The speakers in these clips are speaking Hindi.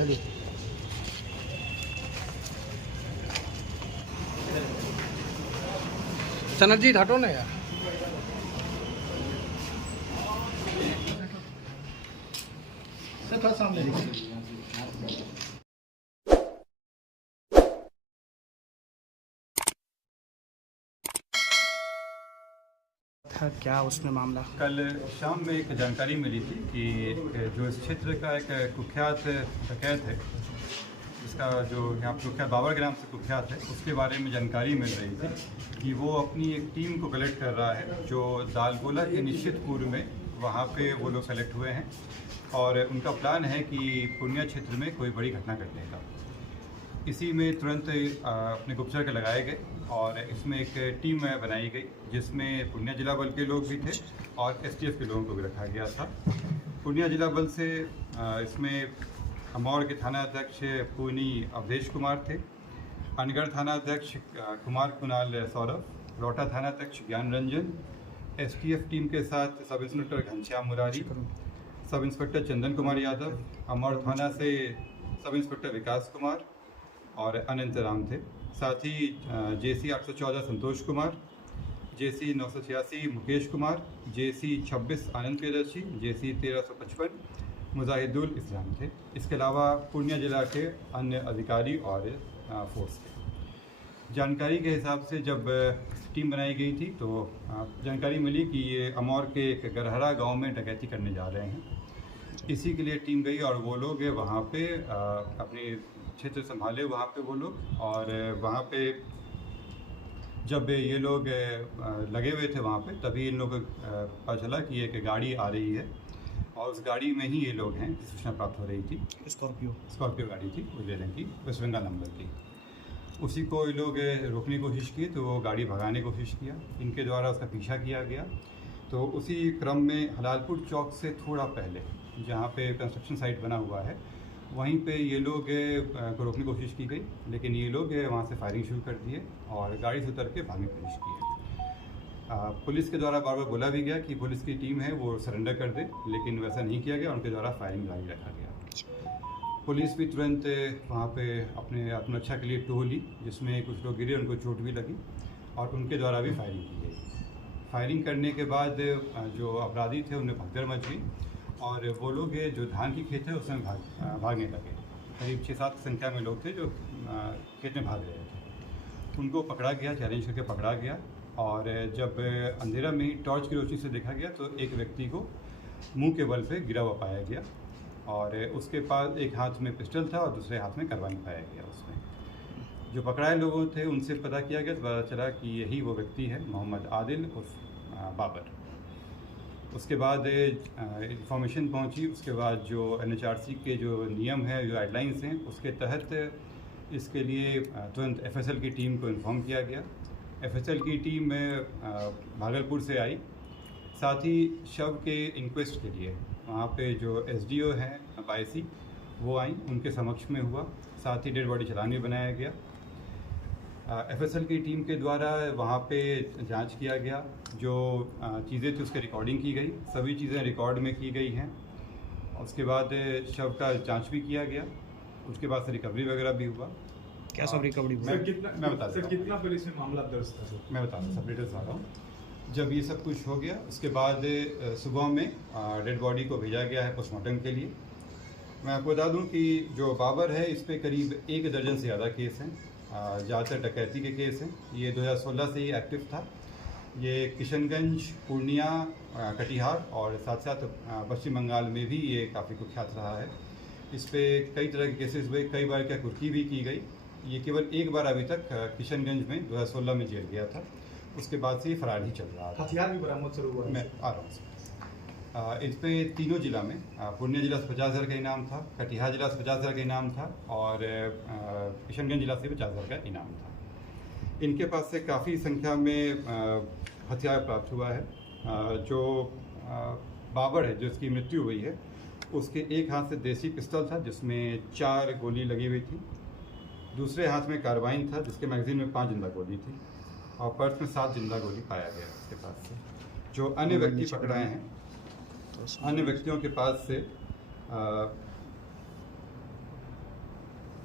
चलिए। सनत जी हटो ना यार। सामने था क्या उसमें मामला? कल शाम में एक जानकारी मिली थी कि जो इस क्षेत्र का एक कुख्यात डकैत है, जिसका जो यहाँ पर कुख्यात बाबर के नाम से कुख्यात है, उसके बारे में जानकारी मिल रही थी कि वो अपनी एक टीम को कलेक्ट कर रहा है जो दालगोला के निश्चित पूर्व में वहाँ पे वो लोग सेलेक्ट हुए हैं और उनका प्लान है कि पूर्णिया क्षेत्र में कोई बड़ी घटना घटने का। इसी में तुरंत अपने गुप्तचर के लगाए गए और इसमें एक टीम बनाई गई जिसमें पूर्णिया जिला बल के लोग भी थे और एसटीएफ के लोगों को भी रखा गया था। पूर्णिया जिला बल से इसमें अमौर के थाना अध्यक्ष पूनी अवधेश कुमार थे, अनगढ़ थाना अध्यक्ष कुमार कुणाल सौरभ, रौटा थाना अध्यक्ष ज्ञान रंजन, एसटीएफ टीम के साथ sub inspector Ghanshyam Murari, sub inspector Chandan Kumar Yadav, Amour थाना से सब इंस्पेक्टर विकास कुमार और अनंत राम थे। साथ ही जेसी 814 संतोष कुमार, जेसी 986 मुकेश कुमार, जेसी 26 आनंद प्रियदर्शी, जेसी 1355 मुजाहिदुल इस्लाम थे। इसके अलावा पूर्णिया जिला के अन्य अधिकारी और फोर्स थे। जानकारी के हिसाब से जब टीम बनाई गई थी तो जानकारी मिली कि ये अमौर के एक गरहरा गांव में डकैती करने जा रहे हैं। इसी के लिए टीम गई और वो लोग वहाँ पे अपने क्षेत्र संभाले वहाँ पे वो लोग, और वहाँ पे जब ये लोग लगे हुए थे वहाँ पे तभी इन लोगों को पता चला कि एक गाड़ी आ रही है और उस गाड़ी में ही ये लोग हैं, सूचना प्राप्त हो रही थी। स्कॉर्पियो गाड़ी थी, उजले रंग की, वेस्ट बंगाल नंबर की। उसी को ये लोग रोकने की कोशिश की तो वो गाड़ी भगाने की कोशिश किया, इनके द्वारा उसका पीछा किया गया। तो उसी क्रम में हलालपुर चौक से थोड़ा पहले जहाँ पे कंस्ट्रक्शन साइट बना हुआ है वहीं पे ये लोग को रोकने की कोशिश की गई, लेकिन ये लोग वहाँ से फायरिंग शुरू कर दिए और गाड़ी से उतर के भागने की कोशिश की। पुलिस के द्वारा बार बार बोला भी गया कि पुलिस की टीम है वो सरेंडर कर दे, लेकिन वैसा नहीं किया गया, उनके द्वारा फायरिंग जारी रखा गया। पुलिस भी तुरंत वहाँ पे अपने आत्मरक्षा के लिए टोह ली, जिसमें कुछ लोग गिरे, उनको चोट भी लगी और उनके द्वारा भी फायरिंग की गई। फायरिंग करने के बाद जो अपराधी थे उन्हें भगदड़ मच गई और वो लोग जो धान की खेत है उसमें भागने लगे। करीब 6-7 संख्या में लोग थे जो खेत में भाग रहे थे। उनको पकड़ा गया, चैलेंज करके पकड़ा गया और जब अंधेरा में ही टॉर्च की रोशनी से देखा गया तो एक व्यक्ति को मुंह के बल पे गिरा हुआ पाया गया और उसके पास एक हाथ में पिस्टल था और दूसरे हाथ में कार्बाइन पाया गया। उसमें जो पकड़ाए लोगों थे उनसे पता किया गया तो पता चला कि यही वो व्यक्ति है, मोहम्मद आदिल उर्फ बाबर। उसके बाद इंफॉर्मेशन पहुंची, उसके बाद जो NHRC के जो नियम है, जो गाइडलाइंस हैं, उसके तहत इसके लिए तुरंत FSL की टीम को इन्फॉर्म किया गया। FSL की टीम भागलपुर से आई, साथ ही शव के इंक्वेस्ट के लिए वहाँ पे जो SDO हैं बायसी वो आई, उनके समक्ष में हुआ। साथ ही डेड बॉडी चालान भी बनाया गया। FSL की टीम के द्वारा वहाँ पे जांच किया गया, जो चीज़ें थी उसकी रिकॉर्डिंग की गई, सभी चीज़ें रिकॉर्ड में की गई हैं। उसके बाद शव का जांच भी किया गया, उसके बाद से रिकवरी वगैरह भी हुआ। क्या सब रिकवरी हुआ? मैं बता सर कितना पुलिस में मामला दर्ज था? मैं बता दूँ, सब डिटेल्स आ रहा हूँ। जब ये सब कुछ हो गया उसके बाद सुबह में डेड बॉडी को भेजा गया है पोस्टमार्टम के लिए। मैं आपको बता दूं कि जो बाबर है इस पर करीब 1 दर्जन से ज़्यादा केस हैं, ज़्यादातर डकैती के केस हैं। ये 2016 से ही एक्टिव था। ये किशनगंज, पूर्णिया, कटिहार और साथ साथ पश्चिम बंगाल में भी ये काफ़ी कुख्यात रहा है। इस पर कई तरह के केसेस हुए, कई बार क्या कुर्की भी की गई। ये केवल एक बार अभी तक किशनगंज में 2016 में जेल गया था, उसके बाद से ये फरार ही चल रहा था। हथियार भी बरामद सर हुआ? मैं आ रहा हूँ। इस पे तीनों जिला में पूर्णिया जिला से 50,000 का इनाम था, कटिहार जिला से 50,000 का इनाम था और किशनगंज जिला से 50,000 का इनाम था। इनके पास से काफ़ी संख्या में हथियार प्राप्त हुआ है। जो बाबर है, जो इसकी मृत्यु हुई है, उसके एक हाथ से देसी पिस्तौल था जिसमें 4 गोली लगी हुई थी, दूसरे हाथ में कार्बाइन था जिसके मैगजीन में 5 जिंदा गोली थी और पर्स में 7 जिंदा गोली पाया गया उसके पास से। जो अन्य व्यक्ति पकड़ाए हैं, अन्य व्यक्तियों के पास से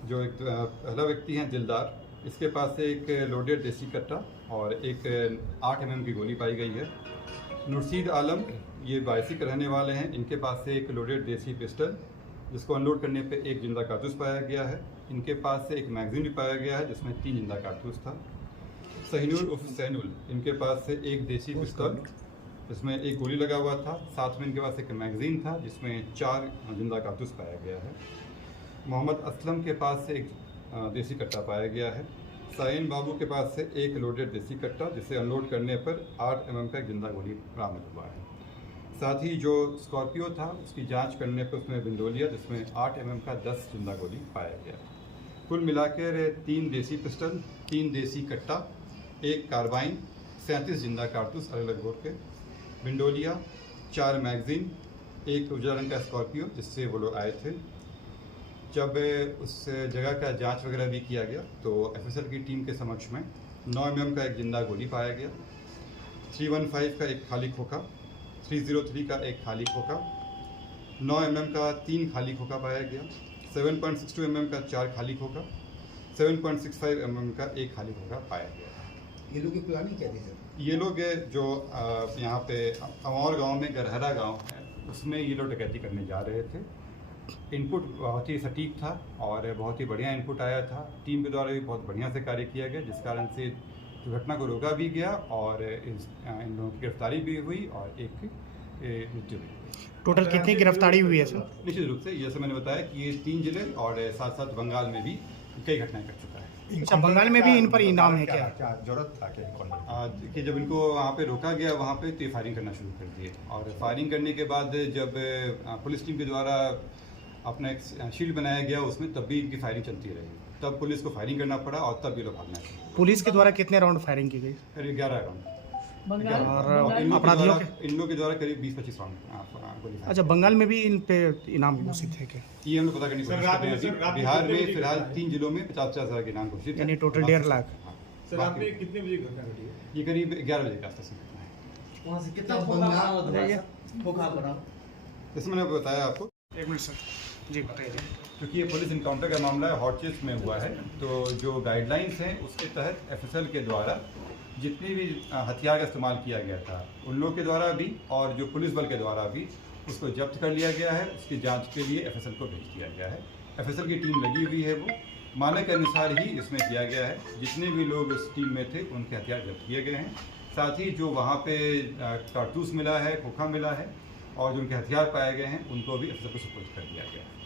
जो एक पहला व्यक्ति हैं दिलदार, इसके पास से एक लोडेड देसी कट्टा और एक 8 mm की गोली पाई गई है। नुरशीद आलम, ये बायसी के रहने वाले हैं, इनके पास से एक लोडेड देसी पिस्टल जिसको अनलोड करने पे एक जिंदा कारतूस पाया गया है। इनके पास से एक मैगजीन भी पाया गया है जिसमें 3 जिंदा कारतूस था। सहीनुल उर्फ सैनुल, इनके पास से एक देसी पिस्तौल जिसमें एक गोली लगा हुआ था, साथ में इनके पास एक मैगजीन था जिसमें 4 जिंदा कारतूस पाया गया है। मोहम्मद असलम के पास से एक देसी कट्टा पाया गया है। साइन बाबू के पास से एक लोडेड देसी कट्टा जिसे अनलोड करने पर 8 mm का एक जिंदा गोली बरामद हुआ है। साथ ही जो स्कॉर्पियो था उसकी जांच करने पर उसमें बिंदोलिया जिसमें 8 mm का 10 जिंदा गोली पाया गया। कुल मिलाकर 3 देसी पिस्टल, 3 देसी कट्टा, 1 कार्बाइन, 37 जिंदा कारतूस अलग अलग बोर के, बिंडोलिया, 4 मैगजीन, एक उजला रंग का स्कॉर्पियो जिससे वो लोग आए थे। जब उस जगह का जांच वगैरह भी किया गया तो एफएसएल की टीम के समक्ष में 9 mm का एक जिंदा गोली पाया गया, 315 का एक खाली खोखा, 303 का एक खाली खोखा, 9 mm का 3 खाली खोखा पाया गया, 7.62 mm का 4 खाली खोखा, 7.65 mm का एक खाली खोखा पाया गया। ये लोग की प्लानिंग क्या थी सर? ये लोग जो यहाँ पे अमौर गांव में गरहरा गांव है उसमें ये लोग डकैती करने जा रहे थे। इनपुट बहुत ही सटीक था और बहुत ही बढ़िया इनपुट आया था। टीम के द्वारा भी बहुत बढ़िया से कार्य किया गया जिस कारण से दुर्घटना को रोका भी गया और इन लोगों की गिरफ्तारी भी हुई और एक मृत्यु भी हुई। टोटल कितनी गिरफ्तारी हुई है सर? निश्चित रूप से जैसे मैंने बताया कि ये 3 जिले और साथ साथ बंगाल में भी कई घटनाएं कर चुका है। अच्छा, बंगाल में भी इन पर इनाम है क्या? जरूरत था क्या? कि जब इनको वहाँ पे रोका गया वहाँ पे तो फायरिंग करना शुरू कर दिए और फायरिंग करने के बाद जब पुलिस टीम के द्वारा अपना एक शील्ड बनाया गया उसमें तब भी इनकी फायरिंग चलती रही। तब पुलिस को फायरिंग करना पड़ा और तब ये लोग भागना चाहिए। पुलिस के द्वारा कितने राउंड फायरिंग की गई? करीब 11 राउंड और इन अपराधियों लोग के द्वारा करीब 20-25 राउंड गोली। अच्छा, बंगाल में भी इन पे इनाम घोषित है क्या? ये हम लोग पता करने की कोशिश कर रहे हैं। बिहार में फिलहाल 3 जिलों में 50-50 हज़ार के इनाम घोषित है, यानी टोटल 1.5 लाख। सर रात में कितने बजे घटना घटी है? ये करीब 11 बजे के आसपास घटना है। वहाँ से कितना बंगाल जैसे मैंने बताया आपको, 1 मिनट सर जी बताइए। क्योंकि ये पुलिस इनकाउंटर का मामला है, हॉटचेस्ट में हुआ है, तो जो गाइडलाइंस हैं उसके तहत एफएसएल के द्वारा जितने भी हथियार का इस्तेमाल किया गया था उन लोगों के द्वारा भी और जो पुलिस बल के द्वारा भी उसको जब्त कर लिया गया है। उसकी जांच के लिए एफएसएल को भेज दिया गया है। एफएसएल की टीम लगी हुई है, वो मानक के अनुसार ही इसमें किया गया है। जितने भी लोग उस टीम में थे उनके हथियार जब्त किए गए हैं। साथ ही जो वहाँ पे कारतूस मिला है, खोखा मिला है और जो उनके हथियार पाए गए हैं उनको भी एफएसएल को सुपुर्द कर दिया गया है।